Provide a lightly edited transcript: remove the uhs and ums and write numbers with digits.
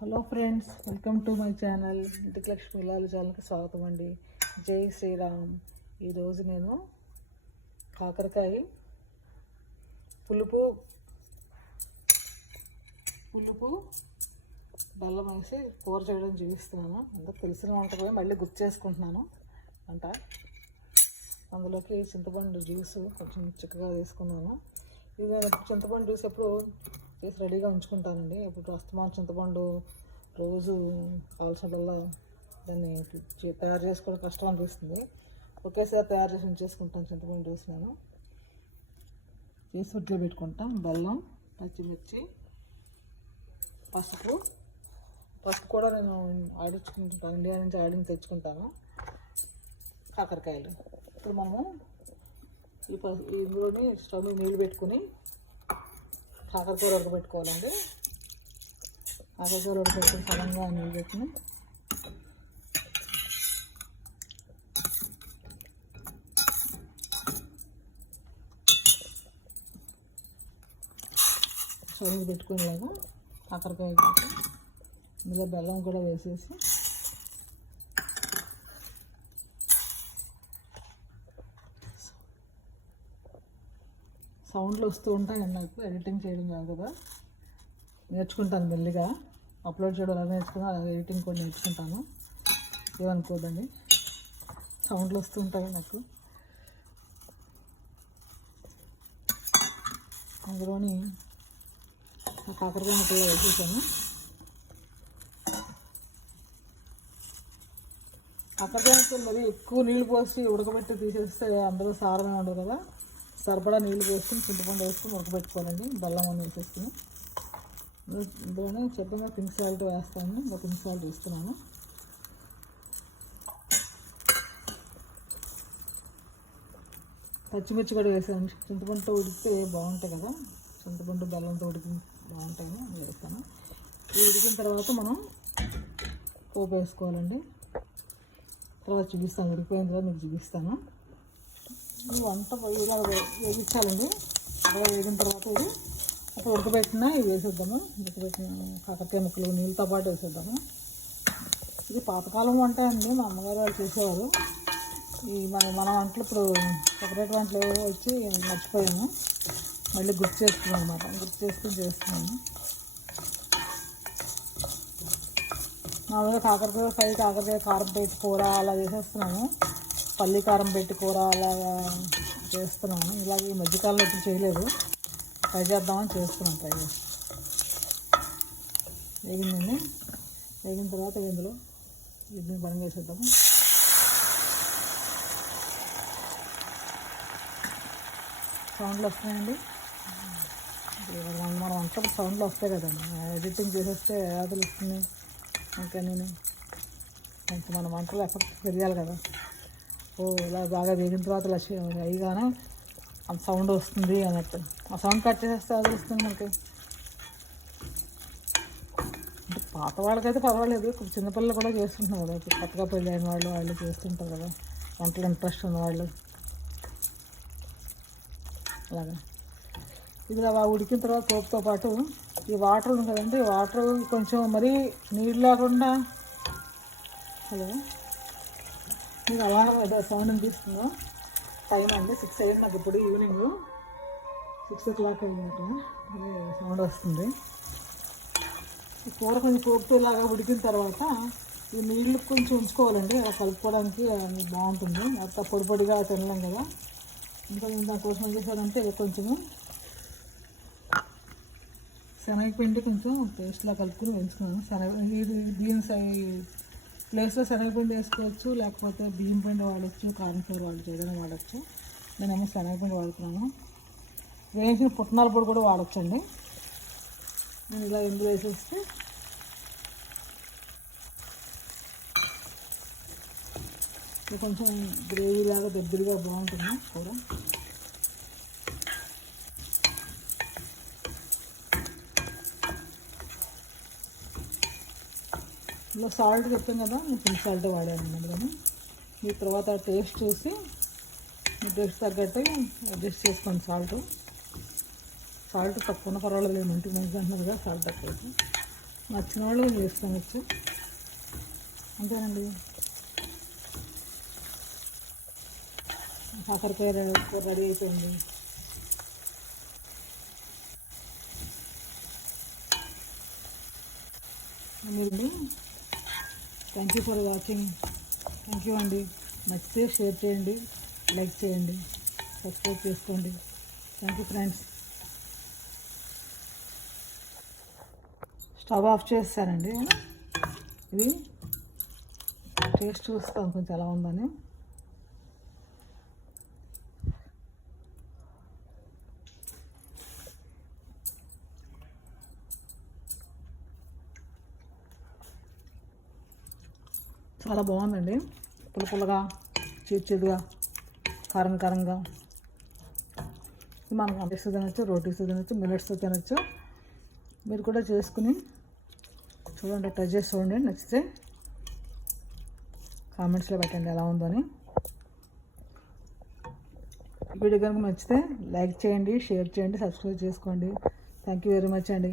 Hello friends, welcome to my channel. ఇంటికి లక్ష్మి ఇల్లాలు ఛానల్కి స్వాగతం అండి. జై శ్రీరామ్. ఈరోజు నేను కాకరకాయ పులుపు బెల్లం వేసి కూర చేయడం చూపిస్తున్నాను. అందరికి తెలిసిన వంట కూడా మళ్ళీ గుర్తు చేసుకుంటున్నాను వంట. అందులోకి చింతపండు జ్యూస్ కొంచెం చిక్కగా తీసుకున్నాను. ఇది నేను చింతపండు జ్యూస్ ఎప్పుడు చేసి రెడీగా ఉంచుకుంటానండి. ఇప్పుడు అస్తమానం చింతపండు రోజు కావాల్సినల్లా దాన్ని తయారు చేసుకోవడం కష్టం అనిపిస్తుంది. ఒకేసారి తయారు చేసి ఉంచేసుకుంటాను చింతపండు జ్యూస్. నేను చేసి ఒట్లో పెట్టుకుంటాం. బెల్లం, పచ్చిమిర్చి, పసుపు కూడా నేను ఆడించుకుంటాను. ఇండియా నుంచి ఆడించి తెచ్చుకుంటాను. కాకరకాయలు ఇప్పుడు మనము ఇందులోని స్టవ్ మీద నీళ్ళు పెట్టుకుని కాకరకాయలు ఉడకబెట్టుకోవాలండి. కాకరకాయలు ఉడకబెట్టుకుని సలంగా నీళ్ళు పెట్టుకుని స్టవ్ మీద పెట్టుకునేలాగా కాకరకాయ ఇందులో బెల్లం కూడా వేసేసి సౌండ్లు వస్తూ ఉంటాయి. నాకు ఎడిటింగ్ చేయడం కాదు కదా, నేర్చుకుంటాను మెల్లిగా. అప్లోడ్ చేయడం అలా నేర్చుకున్నా, ఎడిటింగ్ కూడా నేర్చుకుంటాను. ఏమనుకోదండి, సౌండ్లు వస్తూ ఉంటాయి నాకు. అందులోని కాకరకాయ ముక్కలు వేసేసాను. కాకరకాయ ముక్కలు మరి ఎక్కువ నీళ్ళు పోసి ఉడకబెట్టి తీసేస్తే అందులో సారమే ఉండదు కదా. సరిపడా నీళ్ళు పోసుకుని చింతపండు వేసుకుని ఉడకబెట్టుకోవాలండి. బెల్లం అని వేసేసుకుని ఇందులోనే చెప్పగా పింక్ సాల్ట్ వేస్తాను. ఇంకా పింక్ సాల్ట్ వేస్తున్నాను. పచ్చిమిర్చి కూడా వేసాను. చింతపండుతో ఉడికితే బాగుంటాయి కదా, చింతపండు బెల్లంతో ఉడికి బాగుంటాయని వేస్తాను. ఇది ఉడికిన తర్వాత మనం పోపు వేసుకోవాలండి. తర్వాత చూపిస్తాను, ఉడికిపోయిన తర్వాత మీకు చూపిస్తాను. ఈ వంట ఇలా వేగించాలండి. అలా వేగిన తర్వాత ఇది అప్పుడు ఉడకబెట్టిన ఇవి వేసేద్దాము. ఉడకబెట్టిన కాకరకాయ ముక్కలు నీళ్ళతో పాటు వేసేద్దాము. ఇది పాతకాలం వంట అండి, మా అమ్మగారు వాళ్ళు చేసేవారు. ఈ మన వంటలు ఇప్పుడు సెపరేట్ వంటలు వచ్చి మర్చిపోయాము. మళ్ళీ గుర్తు చేసుకున్నాను అనమాట. గుర్తు చేసుకుని చేస్తున్నాను. మామూలుగా కాకరకాయ ఫ్రై, కాకరకాయ కారం పెట్టి కూర అలా చేసేస్తున్నాను. పల్లి కారం పెట్టి కూర అలాగా చేస్తున్నాను. ఇలాగ ఈ మధ్యకాలంలో ఎప్పుడు చేయలేదు, ట్రై చేద్దామని చేస్తున్నాను. ట్రై చేసి వేగిందండి. వేగిన తర్వాత ఇందులో వీటిని బంద్ చేసేద్దాము. సౌండ్లు వస్తున్నాయండి. మనం వంటప్పుడు సౌండ్లు వస్తాయి కదండి. ఎడిటింగ్ చేసేస్తే యాదలు వస్తున్నాయి. ఇంకా నేను కొంచెం మన వంటలు ఎఫెక్ట్ తెలియాలి కదా. ఇలా బాగా వేగిన తర్వాత అయ్యిగానే అంత సౌండ్ వస్తుంది అన్నట్టు. ఆ సౌండ్ కట్ చేసేస్తే అది వస్తుంది మనకి. అంటే పాత వాళ్ళకైతే పర్వాలేదు, ఇప్పుడు చిన్నపిల్లలు కూడా చేస్తుంటున్నారు కదా. ఇప్పుడు కొత్తగా పెళ్ళి అయిన వాళ్ళు చేస్తుంటారు కదా, వంటలు ఇంట్రెస్ట్ ఉన్నవాళ్ళు. అలాగా ఇది అలా ఉడికిన తర్వాత పోపుతో పాటు ఈ వాటర్ ఉంది కదండి, వాటర్ కొంచెం మరీ నీళ్ళు లేకుండా. హలో, మీకు అలా సౌండ్ అనిపిస్తుందో? టైం అండి 6 అయింది నాకు. ఇప్పుడు ఈవినింగ్ 6 o'clock అయిందట. సౌండ్ వస్తుంది. ఈ కూర కొంచెం పోపులాగా ఉడికిన తర్వాత ఈ నీళ్ళు కొంచెం ఉంచుకోవాలండి, అలా కలుపుకోవడానికి బాగుంటుంది. అంత పొడిగా తినలేం కదా. ఇంకా దానికోసం ఏం చేశానంటే కొంచెము శనగపిండి కొంచెం పేస్ట్లా కలుపుకొని వేసుకున్నాను. బీన్స్ ప్లేస్లో శనగపిండి వేసుకోవచ్చు, లేకపోతే బియ్యం పిండి వాడచ్చు, కార్న్ఫ్లోర్ వాడచ్చు, ఏదైనా వాడచ్చు. నేనేమో శనగపిండి వాడుతున్నాను. వేయించిన పుట్నాల పొడి కూడా వాడచ్చండి. నేను ఇలా ఇందులో వేసేస్తే ఇది కొంచెం గ్రేవీ లాగా దగ్గరగా బాగుంటుంది కూర. ఇలా సాల్ట్ చెప్తాను కదా, నేను ఫుల్ సాల్ట్ వాడాను అందుకని. మీ తర్వాత టేస్ట్ చూసి మీ టేస్ట్ తగ్గట్టు అడ్జస్ట్ చేసుకోండి. సాల్ట్ తక్కువ పర్వాలేదు, ఇంటికి మంచిగా అంటున్నారు కదా, సాల్ట్ తక్కువ. నచ్చిన వాళ్ళు చేసుకోవచ్చు. అంతేనండి. కాకరకాయ కూర రెడీ అయిపోయింది. మీరు thank you for watching. Thank you అండి. నచ్చితే షేర్ చేయండి, లైక్ చేయండి, సబ్స్క్రైబ్ చేసుకోండి. Thank you friends. Stove off చేస్తానండి. ఇది టేస్ట్ చూస్తాను కొంచెం ఎలా ఉందని. చాలా బాగుందండి. పుల్లగా, చేదుగా, కారంగా. మనం రైస్తో తినచ్చు, రోటీస్తో తినచ్చు, మిల్లెట్స్తో తినచ్చు. మీరు కూడా చేసుకుని చూడండి, ట్రై చేసి చూడండి. నచ్చితే కామెంట్స్లో పెట్టండి ఎలా ఉందని. వీడియో కనుక నచ్చితే లైక్ చేయండి, షేర్ చేయండి, సబ్స్క్రైబ్ చేసుకోండి. థ్యాంక్ యూ వెరీ మచ్ అండి.